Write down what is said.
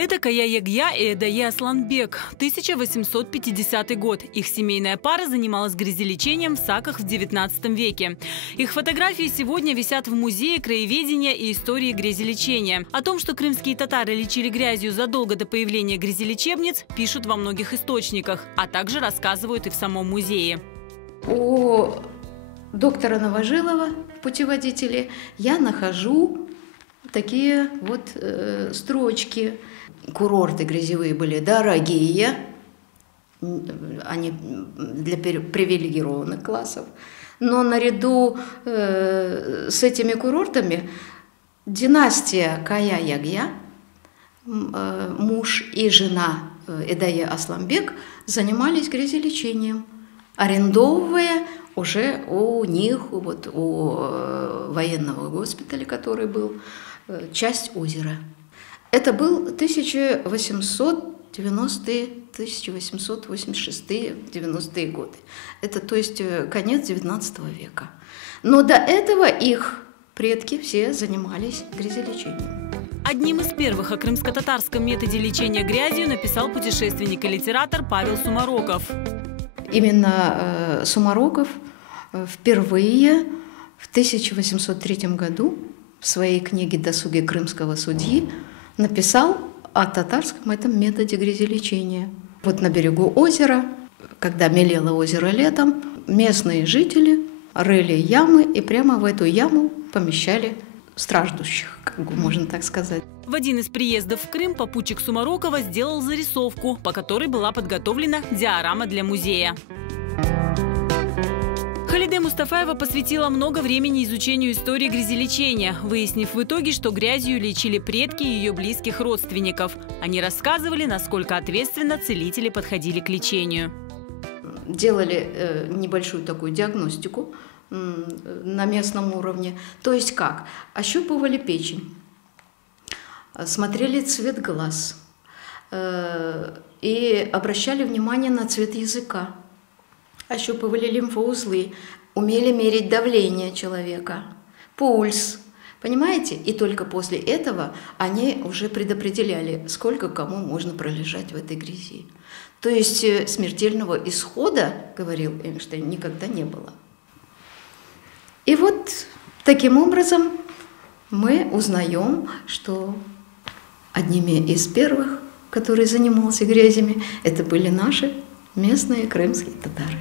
Это Кая-Ягья и Эдае Асланбек. 1850 год. Их семейная пара занималась грязелечением в Саках в XIX веке. Их фотографии сегодня висят в Музее краеведения и истории грязелечения. О том, что крымские татары лечили грязью задолго до появления грязелечебниц, пишут во многих источниках, а также рассказывают и в самом музее. У доктора Новожилова в путеводителе я нахожу такие вот строчки. Курорты грязевые были дорогие, они для привилегированных классов. Но наряду с этими курортами династия Кая-Ягья, муж и жена Эдае Асланбек, занимались грязелечением, арендовывая уже у них, вот у военного госпиталя, который был, часть озера. Это был 1886-90-е годы. Это, то есть, конец XIX века. Но до этого их предки все занимались грязелечением. Одним из первых о крымско-татарском методе лечения грязью написал путешественник и литератор Павел Сумароков. Именно Сумароков впервые в 1803 году в своей книге «Досуги крымского судьи» написал о татарском этом методе грязелечения. Вот на берегу озера, когда мелело озеро летом, местные жители рыли ямы и прямо в эту яму помещали страждущих, как бы можно так сказать. В один из приездов в Крым попутчик Сумарокова сделал зарисовку, по которой была подготовлена диорама для музея. Халиде Мустафаева посвятила много времени изучению истории грязелечения, выяснив в итоге, что грязью лечили предки ее близких родственников. Они рассказывали, насколько ответственно целители подходили к лечению. Делали небольшую такую диагностику на местном уровне. То есть как? Ощупывали печень, смотрели цвет глаз и обращали внимание на цвет языка. Ощупывали лимфоузлы, умели мерить давление человека, пульс, понимаете? И только после этого они уже предопределяли, сколько кому можно пролежать в этой грязи. То есть смертельного исхода, говорил Эйнштейн, никогда не было. И вот таким образом мы узнаем, что одними из первых, которые занимались грязями, это были наши местные крымские татары.